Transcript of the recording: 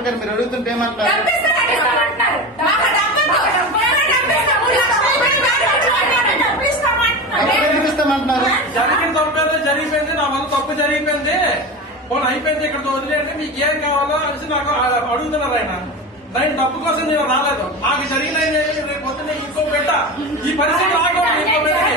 Doctor గారు మీరు అడుగుతుంటే ఏమంటారు? ఇస్తామంటున్నారు. జరిగిన తప్పేదో జరిగిపోయింది, నా వల్ల తప్పు జరిగిపోయింది, పోనీ అయిపోయింది, ఇక్కడ వదిలేయండి, మీకు ఏం కావాలో అనేసి నాకు అడుగుతున్నారు ఆయన. దాని డబ్బు కోసం నేను రాలేదు, నాకు జరిగిన రేపు పొద్దున్న ఇంకో బిడ్డ ఈ పరిస్థితి రాకూడదు, ఇంకో బిడ్డకి